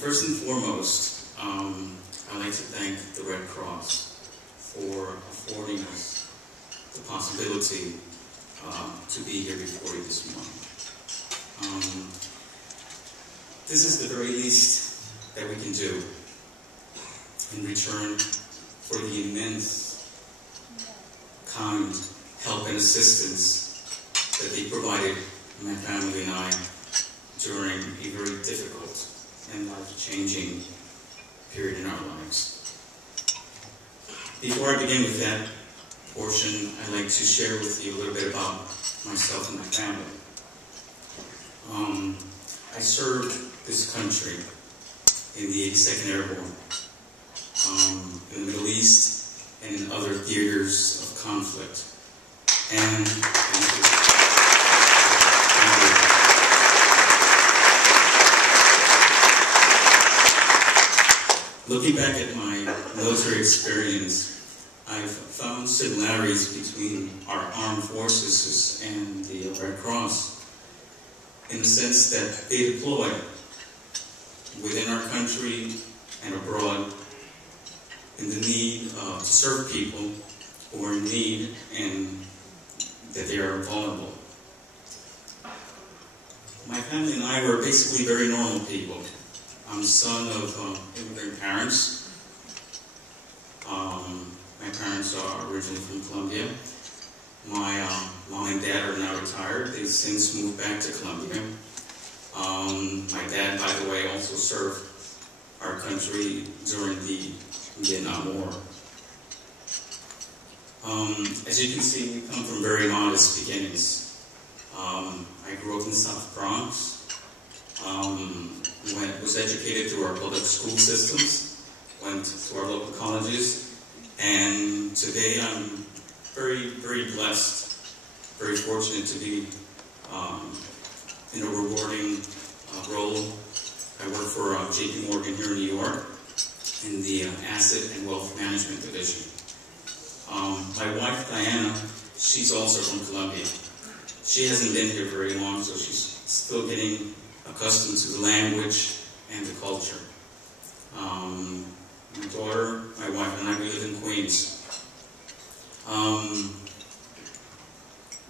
first and foremost, I'd like to thank the Red Cross for affording us the possibility to be here before you this morning. This is the very least that we can do in return for the immense, kind help and assistance that they provided my family and I during a very difficult and life-changing period in our lives. Before I begin with that portion, I'd like to share with you a little bit about myself and my family. I served this country in the 82nd Airborne, in the Middle East and in other theaters of conflict. And looking back at my military experience, I've found similarities between our armed forces and the Red Cross in the sense that they deploy within our country and abroad in the need to serve people who are in need and that they are vulnerable. My family and I were basically very normal people. I'm the son of immigrant parents. My parents are originally from Colombia. My mom and dad are now retired. They've since moved back to Colombia. My dad, by the way, also served our country during the Vietnam War. As you can see, we come from very modest beginnings. I grew up in South Bronx. Was educated through our public school systems, went to our local colleges, and today I'm very, very blessed, very fortunate to be in a rewarding role. I work for JP Morgan here in New York in the Asset and Wealth Management Division. My wife, Diana, she's also from Colombia. She hasn't been here very long, so she's still getting accustomed to the language and the culture. My daughter, my wife, and I, we live in Queens.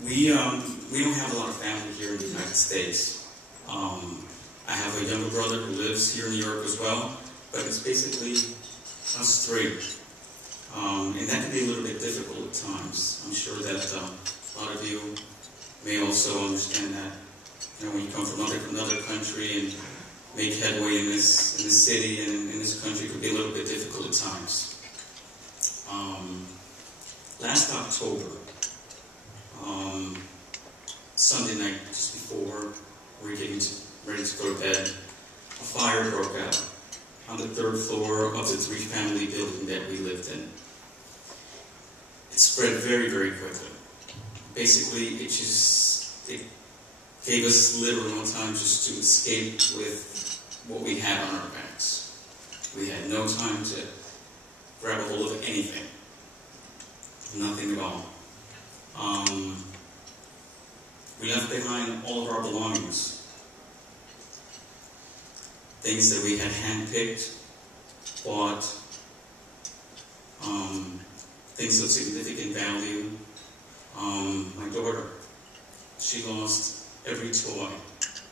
We don't have a lot of family here in the United States. I have a younger brother who lives here in New York as well, but it's basically us three. And that can be a little bit difficult at times. I'm sure that a lot of you may also understand that. You know, when you come from another country and make headway in this city and in this country, it could be a little bit difficult at times. Last October, Sunday night, just before we were getting ready to go to bed, a fire broke out on the 3rd floor of the 3-family building that we lived in. It spread very, very quickly. Basically, it gave us little or no time just to escape with what we had on our backs. We had no time to grab a hold of anything. Nothing at all. We left behind all of our belongings. Things that we had handpicked, bought, things of significant value. My daughter, she lost every toy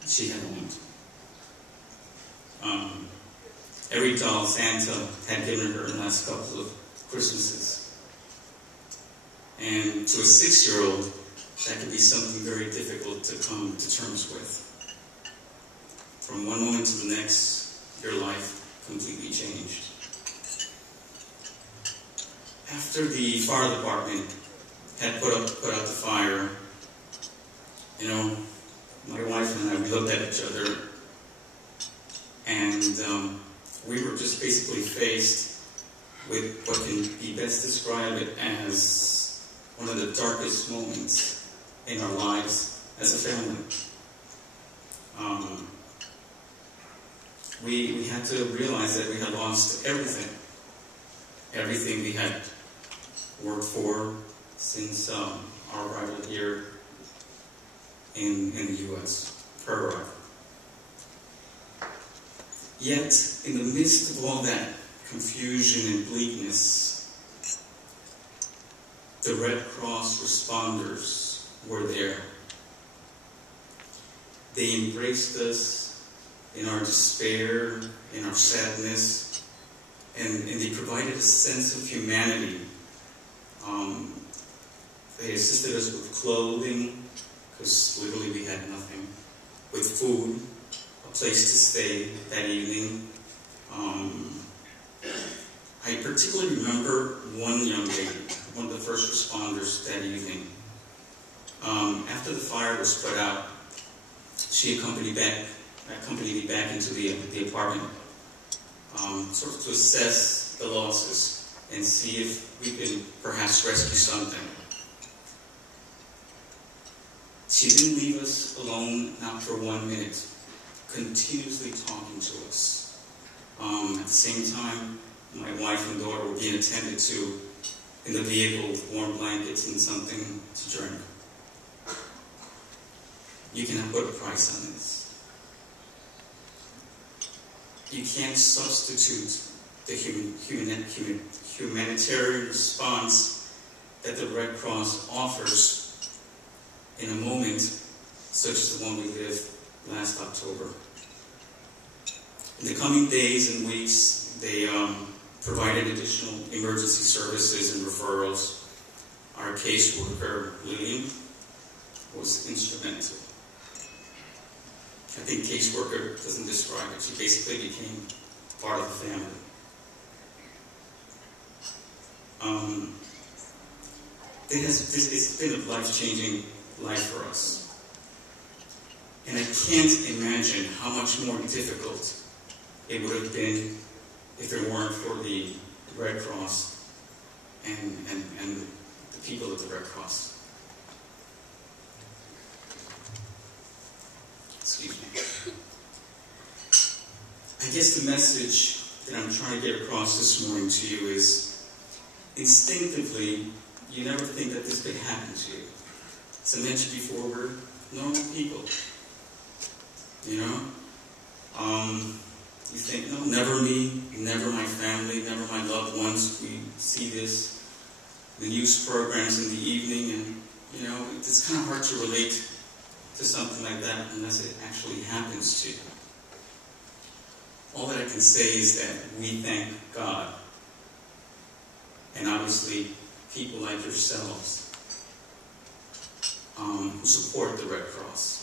she had owned. Every doll Santa had given her in the last couple of Christmases. And to a 6-year-old, that could be something very difficult to come to terms with. From one moment to the next, your life completely changed. After the fire department had put out the fire, you know, my wife and I, we looked at each other, and we were just basically faced with what can be best described as one of the darkest moments in our lives as a family. We had to realize that we had lost everything. Everything we had worked for since our arrival here in the U.S., her arrival. Yet, in the midst of all that confusion and bleakness, the Red Cross responders were there. They embraced us in our despair, in our sadness, and they provided a sense of humanity. They assisted us with clothing, because literally we had nothing, with food, a place to stay that evening. I particularly remember one young lady, one of the first responders that evening. After the fire was put out, she accompanied me back into the apartment, sort of to assess the losses and see if we could perhaps rescue something. She didn't leave us alone, not for 1 minute, continuously talking to us. At the same time, my wife and daughter were being attended to in the vehicle with warm blankets and something to drink. You cannot put a price on this. You can't substitute the humanitarian response that the Red Cross offers in a moment such as the one we lived last October. In the coming days and weeks, they provided additional emergency services and referrals. Our caseworker, Lillian, was instrumental. I think caseworker doesn't describe it. She basically became part of the family. It's been a life-changing life for us. And I can't imagine how much more difficult it would have been if it weren't for the Red Cross and the people of the Red Cross. Excuse me. I guess the message that I'm trying to get across this morning to you is, instinctively, you never think that this could happen to you. As I mentioned before, we're normal people. You know? You think, no, never me, never my family, never my loved ones. We see this, the news programs in the evening, and, you know, it's kind of hard to relate to something like that unless it actually happens to you. All that I can say is that we thank God, and obviously people like yourselves who support the Red Cross.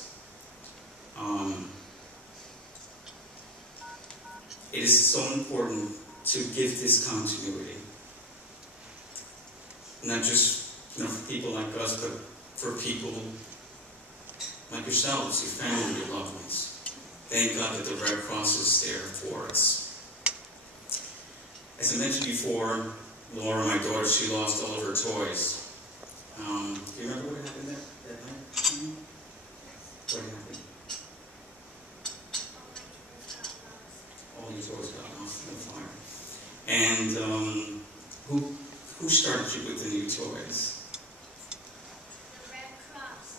It is so important to give this continuity. Not just, for people like us, but for people like yourselves, your family, your loved ones. Thank God that the Red Cross is there for us. As I mentioned before, Laura, my daughter, she lost all of her toys. Do you remember what happened that night? What happened? All your toys got lost in the fire. And who started you with the new toys? The Red Cross.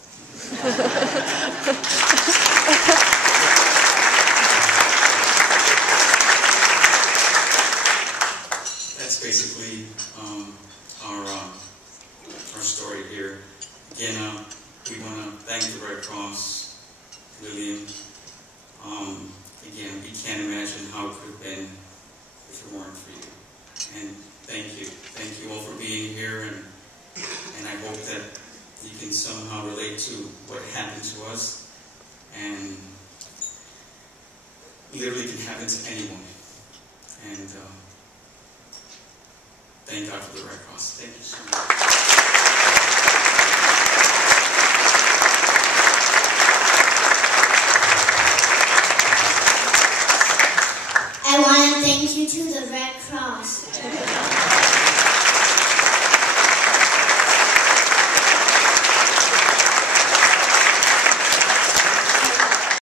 That's basically our story here. Again, we want to thank the Red Cross, Lillian. Again, we can't imagine how it could have been if it weren't for you. And thank you. Thank you all for being here, and I hope that you can somehow relate to what happened to us, and literally can happen to anyone. And thank God for the Red Cross. Thank you so much.